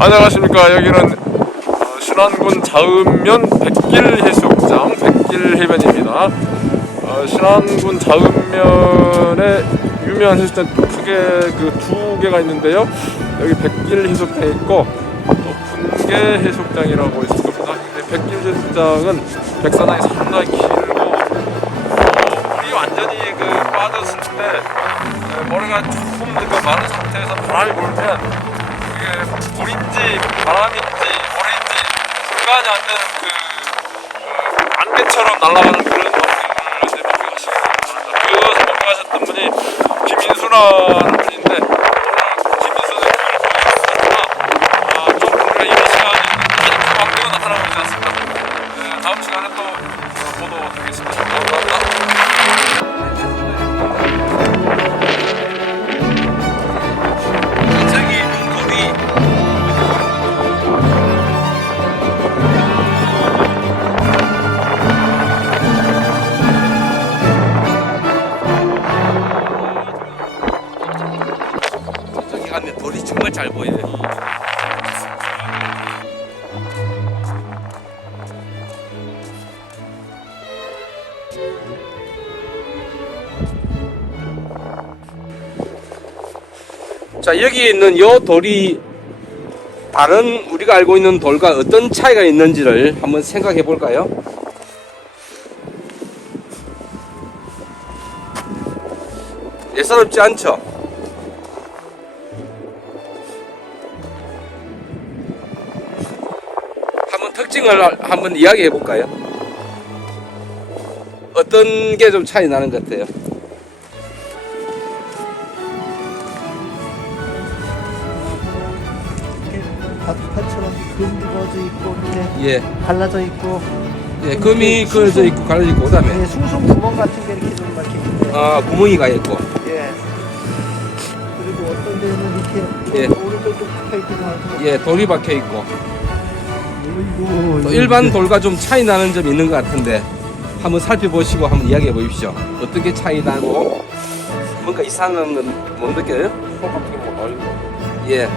안녕하십니까. 여기는 신안군 자읍면 백길 해수욕장 백길 해변입니다. 신안군 자읍면에 유명한 해수욕장 크게 그 두 개가 있는데요. 여기 백길 해수욕장이 있고 또 분계 해수욕장이라고 있을 겁니다. 백길 해수욕장은 백사장이 상당히 길고 물이 완전히 그 빠졌을 때 모래가 조금 더 많은 상태에서 바람이 불면 물인지 바람인지 모래인지 분간이 안 되는 그 안개처럼 날아가는 그런 넘길을 목격하시기 바랍니다. 그것을 목격하셨던 분이 김인수라는 분인데 오늘 김인수는 보여주셨으나 좀 우리가 이런 시간이 아직 조각되고 나타나고 있지 않습니다. 다음 시간에 또 보도드리겠습니다. 감사합니다. 안에 돌이 정말 잘 보여요. 자, 여기 있는 요 돌이 다른 우리가 알고 있는 돌과 어떤 차이가 있는지를 한번 생각해 볼까요? 예사롭지 않죠? 특징을 한번 이야기해 볼까요? 어떤 게 좀 차이 나는 것 같아요? 바둑판처럼 금 그어져 있고 이렇게 예, 갈라져 있고 예, 금이 그어져 있고 갈라져 있고 그다음에 숭숭 구멍 같은 게 이렇게 좀 막혀 있고요. 아 구멍이 가 있고 예. 그리고 어떤 데는 이렇게 예. 오른쪽도 박혀 있기도 하고. 예, 돌이 박혀 있고 어이구, 또 일반 돌과 좀 차이 나는 점이 있는 것 같은데 한번 살펴보시고 한번 이야기해 보십시오. 어떤 게 차이 나고 뭔가 이상한 건 못 느껴요? 손 같은 게뭐 나있는 거. 예,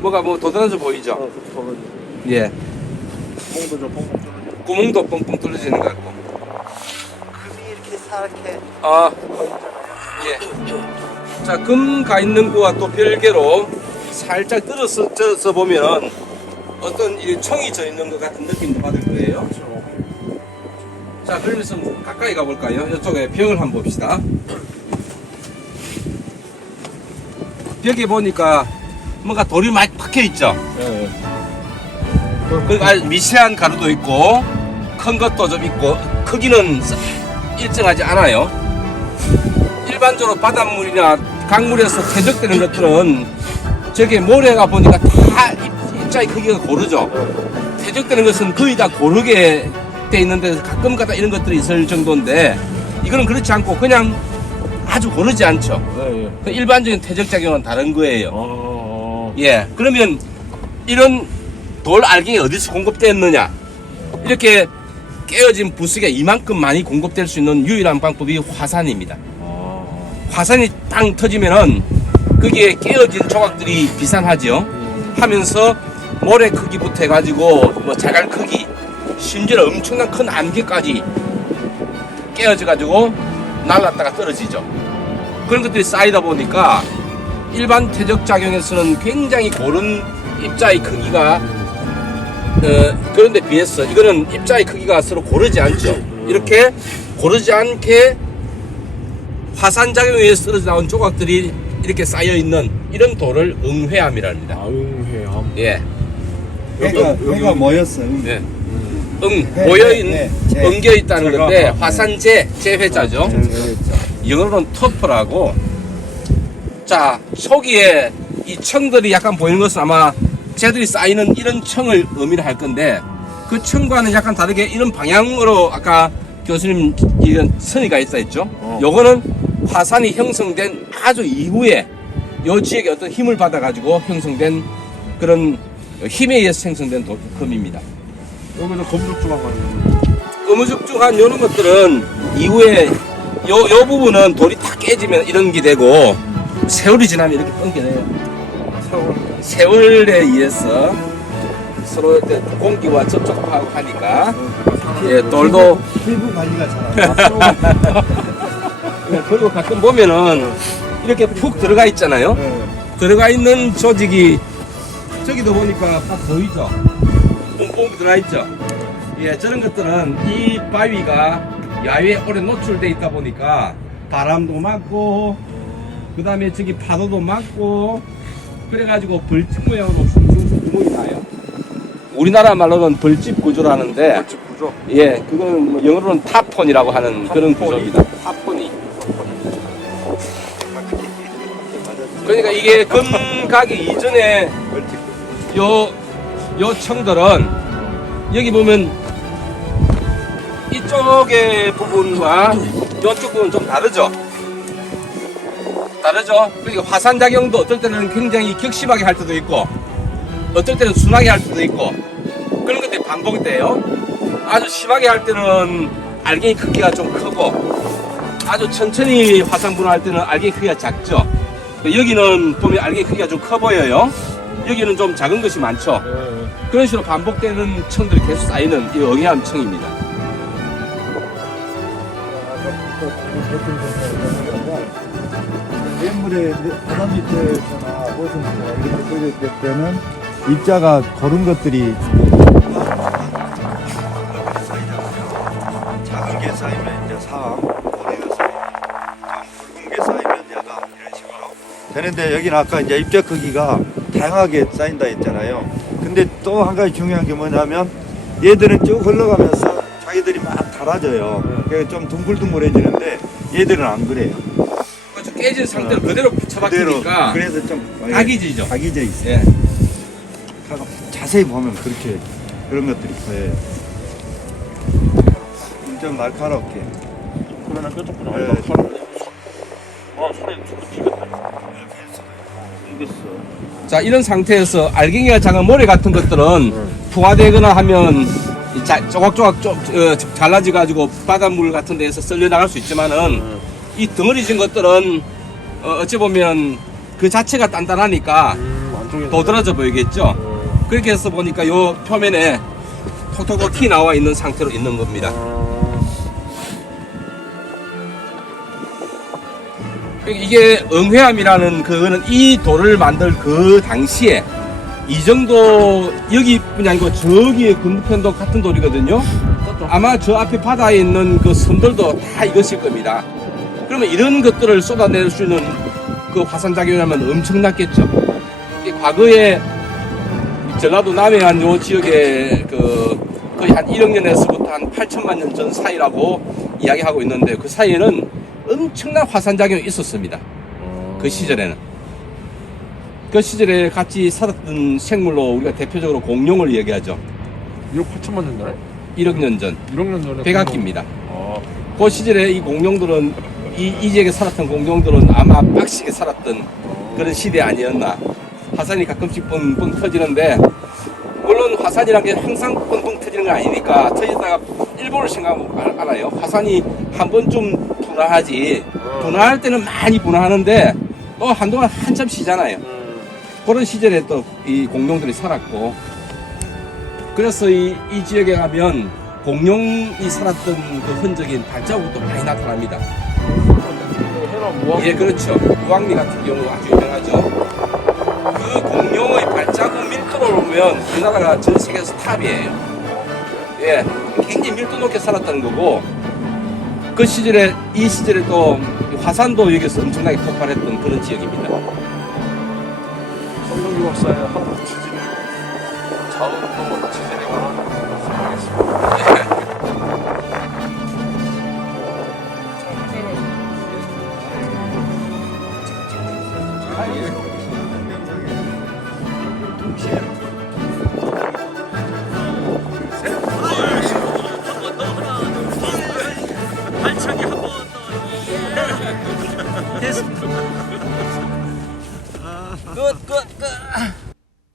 뭐가 뭐 도드라져 보이죠? 예, 구멍도 좀 뻥뻥 뚫려. 구멍도 뻥뻥 뚫려지는 것 같고. 금이 이렇게 사렇게 아, 예. 자, 금 가 있는 거와 또 별개로 살짝 들어서 보면 어떤 이 청이 져 있는 것 같은 느낌도 받을 거예요. 자, 그러면서 가까이 가볼까요? 이쪽에 벽을 한번 봅시다. 벽에 보니까 뭔가 돌이 많이 박혀 있죠. 예. 그리고 아주 미세한 가루도 있고 큰 것도 좀 있고 크기는 일정하지 않아요. 일반적으로 바닷물이나 강물에서 퇴적되는 것들은 저게 모래가 보니까 다 입자의 크기가 고르죠. 퇴적되는 것은 거의 다 고르게 돼 있는데 가끔가다 이런 것들이 있을 정도인데 이거는 그렇지 않고 그냥 아주 고르지 않죠. 예. 그 일반적인 퇴적작용은 다른 거예요. 예. 예, 그러면 이런 돌 알갱이 어디서 공급되었느냐? 이렇게 깨어진 부스가 이만큼 많이 공급될 수 있는 유일한 방법이 화산입니다. 화산이 땅 터지면은 거기에 깨어진 조각들이 비산하죠. 하면서 모래 크기부터 해가지고 뭐 자갈 크기, 심지어 엄청난 큰 안개까지 깨어져가지고 날랐다가 떨어지죠. 그런 것들이 쌓이다 보니까 일반 퇴적작용에서는 굉장히 고른 입자의 크기가 그런데 비해서 이거는 입자의 크기가 서로 고르지 않죠. 이렇게 고르지 않게 화산작용에 의해서 떨어져 나온 조각들이 이렇게 쌓여있는 이런 돌을 응회암이랍니다. 응회암. 예. 해가 모였어요. 네. 모여있는, 재. 엉겨있다는 재가, 건데, 화산재, 재회자죠. 영어로는 터프라고. 자, 초기에 이 청들이 약간 보이는 것은 아마 재들이 쌓이는 이런 청을 의미를 할 건데, 그 청과는 약간 다르게 이런 방향으로 아까 교수님 이런 선이가 있다 했죠. 요거는 화산이 형성된 아주 이후에 요 지역에 어떤 힘을 받아가지고 형성된 그런 힘에 의해서 형성된 금입니다. 여기서 검죽주가 가는 거무죽죽한 이런 것들은 이후에 요 부분은 돌이 다 깨지면 이런 게 되고 세월이 지나면 이렇게 끊겨내요. 세월에 의해서 서로 이렇게 공기와 접촉하고 하니까 예, 돌도 피부 관리가 잘안 돼. 그리고 가끔 보면은 이렇게 푹 들어가 있잖아요. 들어가 있는 조직이 저기도 보니까 딱 보이죠? 뽕뽕 들어가 있죠? 예, 저런 것들은 이 바위가 야외에 오래 노출돼 있다 보니까 바람도 맞고 그 다음에 저기 파도도 맞고 그래가지고 벌집 모양으로 숭숭 구멍이 나요. 우리나라 말로는 벌집 구조라는데 벌집 구조. 예, 그건 뭐 영어로는 타폰이라고 하는 그런 구조입니다. 타폰이. 그러니까 이게 금 가기 이전에 요 청들은 여기 보면 이쪽의 부분과 이쪽 부분 좀 다르죠? 다르죠? 그러니까 화산작용도 어떨 때는 굉장히 격심하게 할 때도 있고 어떨 때는 순하게 할 때도 있고 그런 것들이 반복이 돼요. 아주 심하게 할 때는 알갱이 크기가 좀 크고 아주 천천히 화산 분화할 때는 알갱이 크기가 작죠. 여기는 보면 알갱이 크기가 좀 커 보여요. 여기는 좀 작은 것이 많죠. 그런 식으로 반복되는 청들이 계속 쌓이는 이 응해암 청입니다. 냇물에 바다 밑에서나 호수나 이렇게 끓일 때는 입자가 거른 것들이 작은 게 쌓이면 이제 상, 고래가 쌓이면 굵은 게 쌓이면 야가 이런 식으로 되는데 여기는 아까 이제 입자 크기가 다양하게 쌓인다 했잖아요. 근데 또 한 가지 중요한 게 뭐냐면 얘들은 쭉 흘러가면서 자기들이 막 달아져요. 그래서 좀 둥글둥글해지는데 얘들은 안 그래요. 그렇죠. 깨진 상태로 그대로 붙여박히니까 그래서 좀 각이지죠. 각이져 있어요. 예. 자세히 보면 그렇게 그런 것들이 보여요. 좀 날카롭게. 그러나 뾰족하지 네. 않아. 손에 쥐겠다. 이겼어. 자, 이런 상태에서 알갱이가 작은 모래 같은 것들은 풍화되거나 하면 조각조각 좀 잘라져 가지고 바닷물 같은 데에서 썰려 나갈 수 있지만은 이 덩어리진 것들은 어찌 보면 그 자체가 단단하니까 도드라져 보이겠죠. 그렇게 해서 보니까 요 표면에 톡톡톡 티 나와 있는 상태로 있는 겁니다. 이게 응회암이라는 그거는 이 돌을 만들 그 당시에 이 정도 여기뿐이 아니고 저기에 건너편도 같은 돌이거든요. 아마 저 앞에 바다에 있는 그 섬들도 다 이것일 겁니다. 그러면 이런 것들을 쏟아낼 수 있는 그 화산작용이라면 엄청났겠죠. 과거에 전라도 남해안 요 지역에 거의 한 1억 년에서부터 한 8천만 년 전 사이라고 이야기하고 있는데 그 사이에는 엄청난 화산작용이 있었습니다. 그 시절에는. 그 시절에 같이 살았던 생물로 우리가 대표적으로 공룡을 얘기하죠. 1억 8천만 년 전에? 1억 년 전. 1억 년 전에. 백악기입니다. 아, 그 시절에 이 공룡들은 이 지역에 살았던 공룡들은 아마 빡시게 살았던 그런 시대 아니었나. 화산이 가끔씩 뻥뻥 터지는데 물론 화산이란 게 항상 뻥뻥 터지는 건 아니니까 터지다가 일본을 생각하면 알아요. 화산이 한 번쯤 분화하지. 분화할 때는 많이 분화하는데 또 한동안 한참 쉬잖아요. 그런 시절에 또 이 공룡들이 살았고 그래서 이 지역에 가면 공룡이 살았던 그 흔적인 발자국도 많이 나타납니다. 예, 그렇죠. 무왕리 같은 경우 아주 유명하죠. 그 공룡의 발자국 밀도를 보면 우리나라가 전 세계에서 탑이에요. 예, 굉장히 밀도 높게 살았다는 거고 그 시절에 이 시절에 또 화산도 여기서 엄청나게 폭발했던 그런 지역입니다. 성동기 박사의 한국 지질, 자원도 지질에 관한 말씀하겠습니다.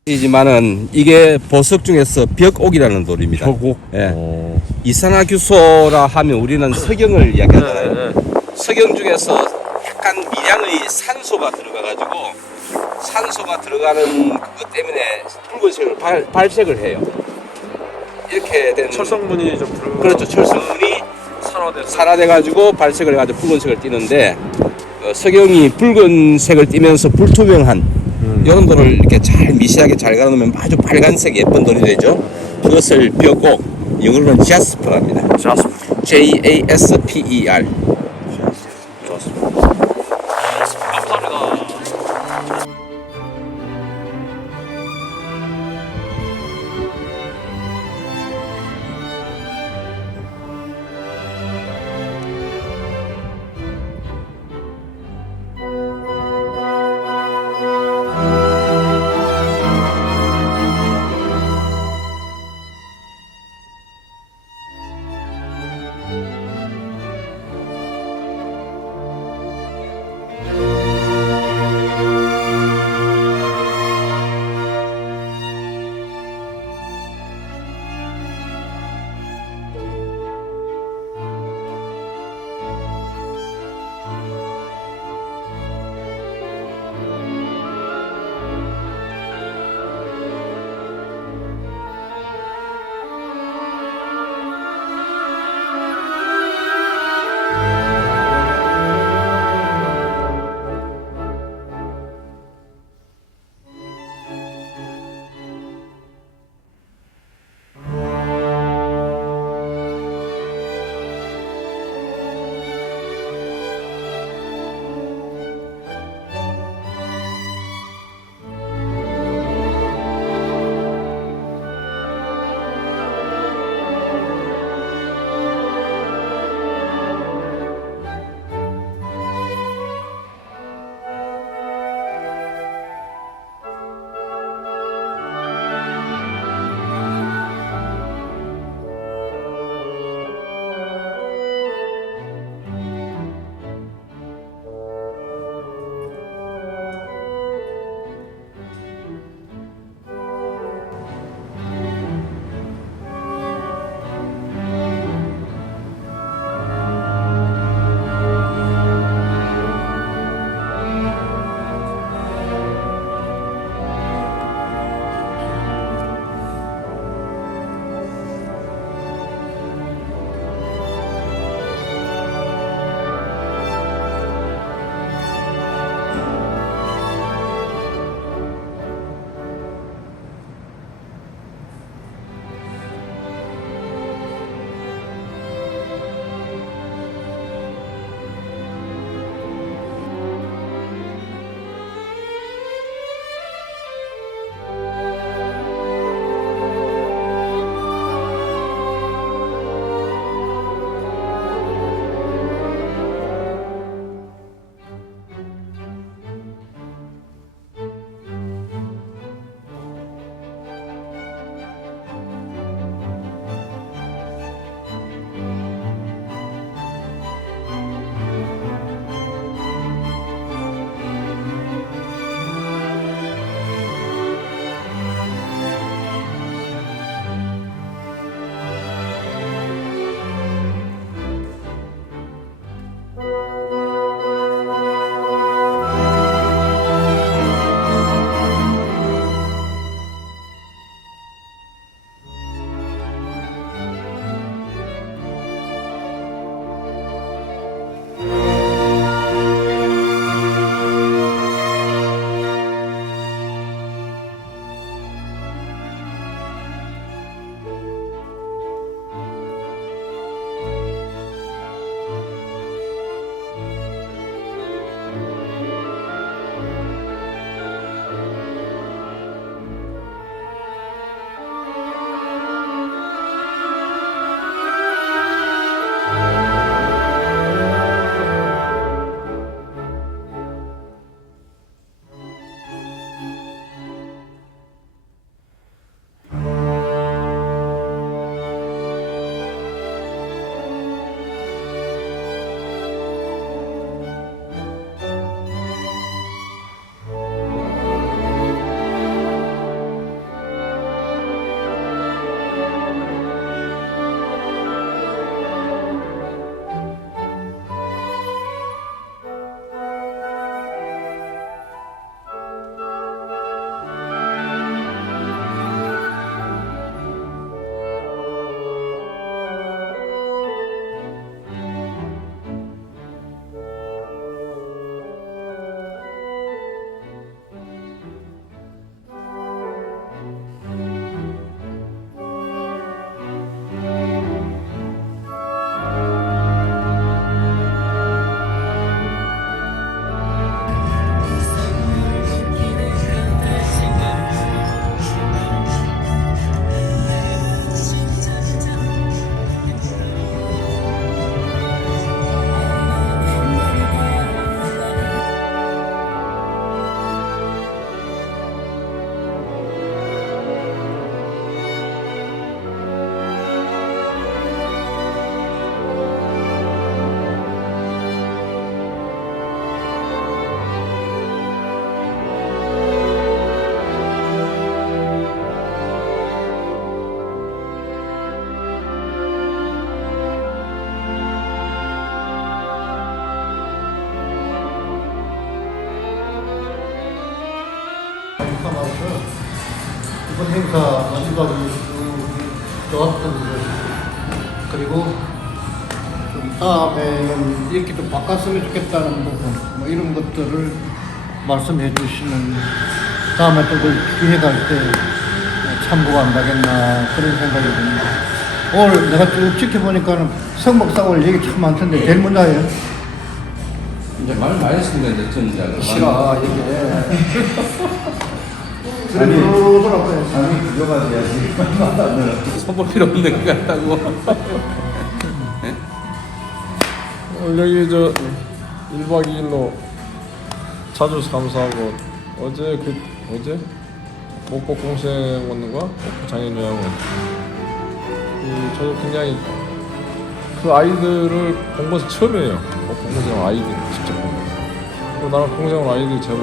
이지만은 이게 보석 중에서 벽옥이라는 돌입니다. 벽옥? 예. 이산화규소라 하면 우리는 석영을 이야기하잖아요. 석영 중에서 약간 미량의 산소가 들어가가지고 산소가 들어가는 그것 때문에 붉은색을 발색을 해요. 이렇게 된 철성분이 좀 들어. 그렇죠. 철성분이 산화돼서. 산화돼가지고 발색을 해가지고 붉은색을 띠는데 석영이 붉은색을 띠면서 불투명한 이런 돌을 이렇게 잘 미세하게 잘 갈아놓으면 아주 빨간색 예쁜 돌이 되죠. 그것을 벼곡, 영어로는 자스퍼랍니다. 자스퍼. JASPER. 좋습니다. 감사합니다. 삼아서 이번 행사 마지막으로 좋았던 것 그리고 좀 다음에는 이렇게 좀 바꿨으면 좋겠다는 부분 뭐 이런 것들을 말씀해 주시는 다음에 또 그 기회가 할 때 참고가 안 되겠나 그런 생각이 듭니다. 오늘 내가 쭉 지켜보니까는 성목상을 얘기 참 많던데 제일 먼저예요. 이제 말 많이 했습니다. 이제 전 이제 싫어 이게. 아니, 그러더라고요. 잠이 들어가야지. 선볼 필요 없는 것 같다고. 여기 저 1박 2일로 자주 감사하고 어제 목포 공생원과 목포 장애인요양원 저도 굉장히 그 아이들을 본 것은 처음이에요. 목포 공생원 아이들 직접 본 거. 그리고 나는 공생원 아이들 제법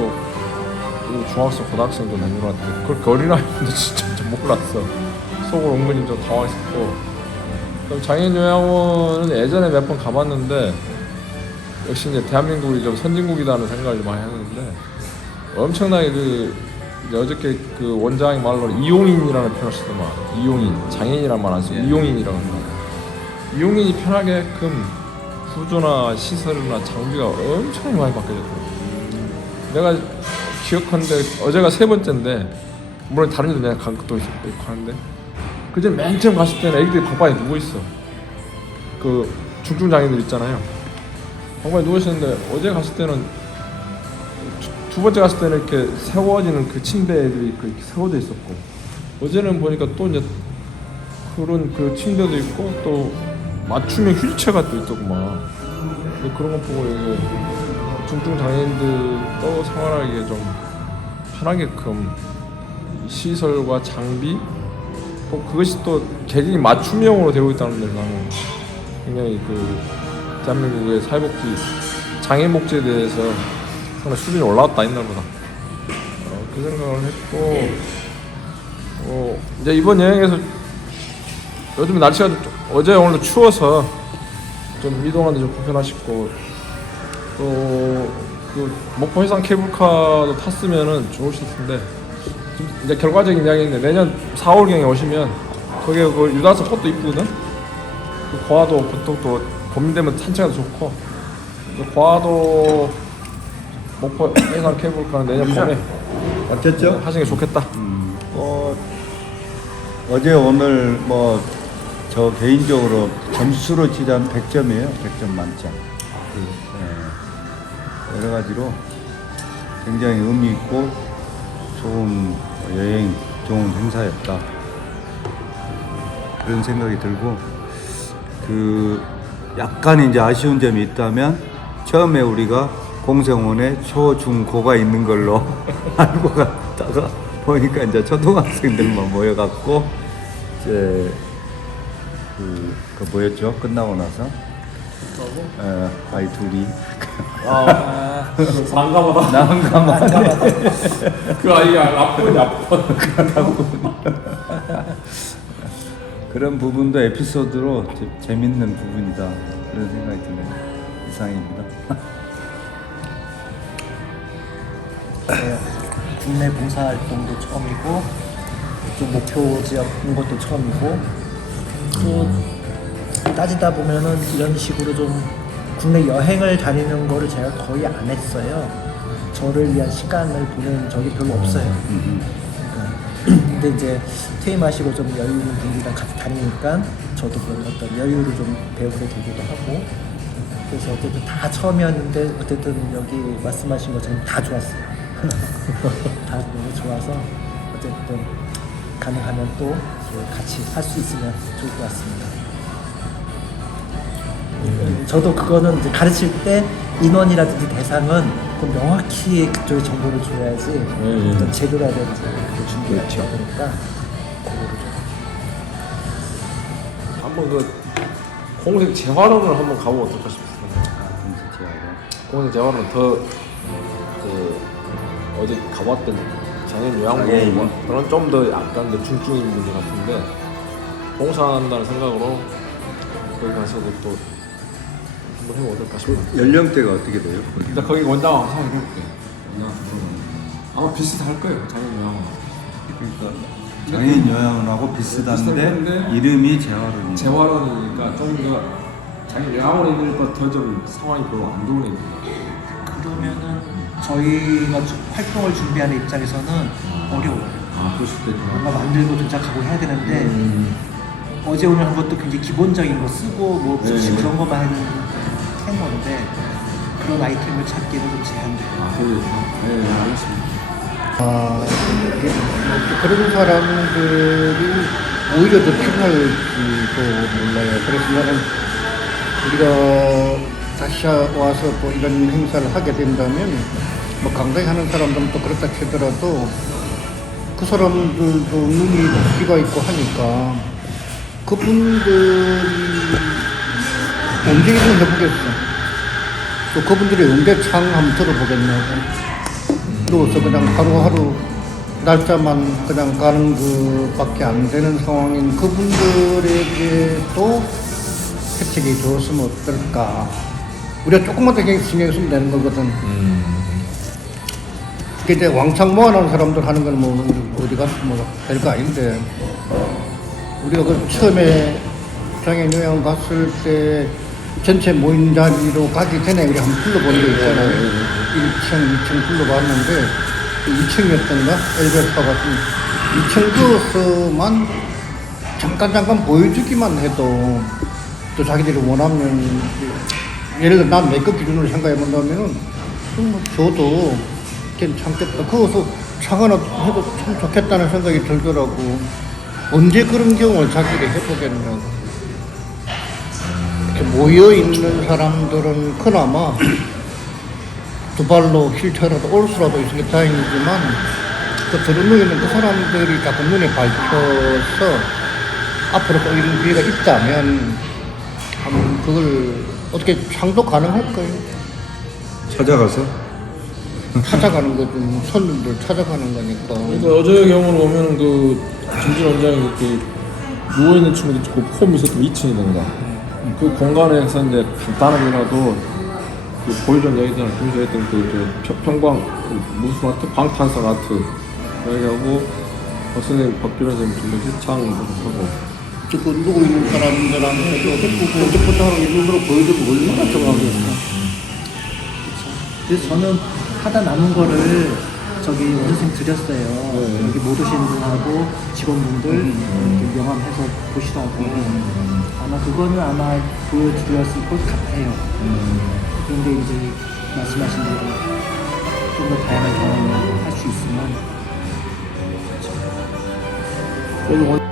그리고 중학생, 고등학생도 된줄 알았는데 그렇게 어린아이인데 진짜 몰랐어. 속으로 은근히 좀 당황했었고 그럼 장애인요양원은 예전에 몇 번 가봤는데 역시 이제 대한민국이 좀 선진국이라는 생각을 많이 했는데 엄청나게 이제 어저께 그 원장이 말로 이용인이라는 표현을 쓰더만 이용인 장애인이란 말 안 쓰고 이용인이라고 합니다. 이용인이 편하게끔 구조나 시설이나 장비가 엄청 많이 바뀌어졌더라고요. 내가 기억하는데 어제가 3번째인데 물론 다른 데도 내가 간 것도 있고 하는데 그전 맨 처음 갔을 때는 애기들이 방방에 누워있어. 그 중증 장애인들 있잖아요. 방방에 누워있었는데 어제 갔을 때는 두 번째 갔을 때는 이렇게 세워지는 그 침대들이 이렇게 세워져 있었고 어제는 보니까 또 이제 그런 그 침대도 있고 또 맞춤형 휠체어가 또 있더고 막 그런 거 보고 이게 중증 장애인들도 생활하기에 좀 편하게끔 시설과 장비 또 그것이 또 개개인 맞춤형으로 되어 있다는 데를 나는 굉장히 그 대한민국의 사회복지 장애인 복지에 대해서 상당히 수준이 올라왔다 있나 보다 그 생각을 했고 이제 이번 여행에서 요즘 날씨가 어제 오늘도 추워서 좀 이동하는데 좀 불편하시고 또 그 목포 해상 케이블카도 탔으면은 좋으실 텐데 이제 결과적인 이야기인데 내년 4월경에 오시면 거기에 그 유달산 꽃도 이쁘거든. 그 고화도 보통도 봄 되면 산책도 좋고 그 고화도 목포 해상 케이블카는 내년 봄에 맞췄죠? 하시는 게 좋겠다. 어제 오늘 뭐 저 개인적으로 점수로 치자면 100점이에요. 100점 만점. 여러 가지로 굉장히 의미 있고 좋은 여행, 좋은 행사였다. 그런 생각이 들고 그 약간 이제 아쉬운 점이 있다면 처음에 우리가 공생원에 초, 중, 고가 있는 걸로 알고 갔다가 보니까 이제 초등학생들만 모여갖고 이제 그 뭐였죠? 끝나고 나서 아이 둘이 난감하다. 그 아이가 나쁜 그런 부분도 에피소드로 재밌는 부분이다 그런 생각이 드네요. 이상입니다. 국내 봉사활동도 처음이고 또 목표 지역 온 것도 처음이고 또 따지다 보면은 이런 식으로 좀 국내 여행을 다니는 거를 제가 거의 안 했어요. 저를 위한 시간을 보낸 적이 별로 없어요. 그러니까 근데 이제 퇴임하시고 좀 여유 있는 분들이랑 같이 다니니까 저도 그런 어떤 여유를 좀 배우게 되기도 하고 그래서 어쨌든 다 처음이었는데 어쨌든 여기 말씀하신 것처럼 다 좋았어요. 다 너무 좋아서 어쨌든 가능하면 또 같이 할 수 있으면 좋을 것 같습니다. 저도 그거는 이제 가르칠 때 인원이라든지 대상은 좀 명확히 그쪽에 정보를 줘야지 어떤 재료라든지 준비를 해야 되니까 그거를 좀 한번 그 공생 재활원을 한번 가보면 어떨까 싶습니다. 공생 재활원 그 어제 가봤던 장애인 요양원 그런 좀 더 약간 더 중증인 분들 같은데 봉사한다는 생각으로 거기 가서도 또 한번 해보면 어떨까 싶어요. 연령대가 어떻게 돼요? 일단 거기 원장하고 한번 해볼게. 아마 비슷할 거예요. 장애인하고. 그러니까 장애인 요양원하고 비슷한데 비슷한데 이름이 재활원이에요. 재활원이니까 좀 더 장애인 요양원에 있는 것더 좀 상황이 별로 안 좋은 애들. 그러면은 저희가 활동을 준비하는 입장에서는 어려워요. 아, 그럴 수도 있구나. 뭔가 만들고 조작하고 해야 되는데 어제 오늘 한 것도 굉장히 기본적인 거 쓰고 뭐 접시 그런 것만 하는 행어인데 그런 아이템을 찾기는 좀 제한돼요. 아, 네, 알겠습니다. 이게 뭐 그런 사람들이 오히려 더 필요할지도 몰라요. 그래서 나는 우리가 다시 와서 또 이런 행사를 하게 된다면 뭐 강당에 하는 사람들은 또 그렇다 치더라도 그 사람들도 눈이 귀가 있고 하니까 그분들이 언제든 해보겠어. 또 그분들의 응대창 한번 들어보겠냐고. 누워서 그냥 하루하루 날짜만 그냥 가는 그밖에 안 되는 상황인 그분들에게도 혜택이 줬으면 어떨까. 우리가 조금만 더 신경 쓰면 되는 거거든. 그게 이제 왕창 모아놓은 사람들 하는 건 뭐 어디가 뭐 별거 아닌데 우리가 그 처음에 장애인 요양 갔을 때 전체 모임 자리로 가기 전에 우리 한번 불러본 게 있잖아요. 1층, 2층 불러봤는데 2층이었던가? 엘베타가 2층 잠깐 보여주기만 해도 또 자기들이 원하면 예를 들어 난 메이크업 기준으로 생각해 본다면은 뭐 줘도 괜찮겠다. 거기서 창 하나 해도 참 좋겠다는 생각이 들더라고. 언제 그런 경험을 자기들이 해보겠냐고. 이렇게 모여있는 사람들은 그나마 두 발로 휠체어라도 올 수라도 있으니 다행이지만 그 들어누워 있는 그 사람들이 자꾸 눈에 밟혀서 앞으로 또 이런 기회가 있다면 한번 그걸 어떻게 창도 가능할 거예요. 찾아가서 찾아가는 거죠. 손님들 찾아가는 거니까. 그러니까 어제 경우는 보면은 그 김진 원장이 이렇게 누워있는 친구들 있고 폼이 있었던 2층이던가 그 공간에서 이제 간단하게라도 그 보여준 얘기잖아. 김진 했던 그 평광 무슨 아트? 방탄성 아트 여기하고 선생님 박규란 선생님 준비 시창 하고 그 누워 있는 사람들한테 해주고 어제부터 하는 일부러 보여주고 얼마나 좋아하겠어. 그래서 저는 하다 남은 거를 저기 원선생님 드렸어요. 여기 못 오신 분하고 직원분들 이렇게 명함해서 보시라고. 아마 그거는 아마 보여드렸을 것 같아요. 그런데 이제 말씀하신 대로 좀 더 다양한 경험을 할 수 있으면 오늘